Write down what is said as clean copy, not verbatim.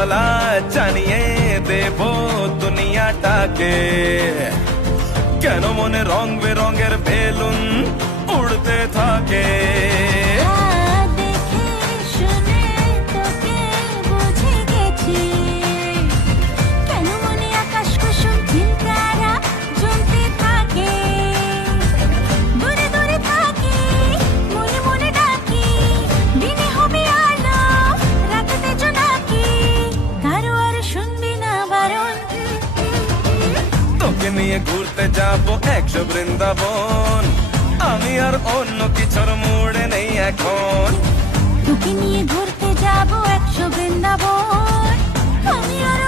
গলায় জানিয়ে দেব দুনিয়াটাকে, কেন মনে রং বেরঙের বেলুন উড়তে থাকে। দেখে শুনে তোকে বুঝে গেছি, কেন মনে আকাশ কুসুম চিন্তারা জমতে থাকে। দূরে দূরে থাকি, মনে মনে ডাকি, দিনে হবে আলো, রাতেতে জোনাকি, কারো আর শুনবি না বারণ। তোকে নিয়ে ঘুরতে যাবো 100 বৃন্দাবন, আমি আর অন্য কিছুর মুড়ে নেই এখন। তোকে নিয়ে ঘুরতে যাবো 100 বৃন্দাবন, আমি আর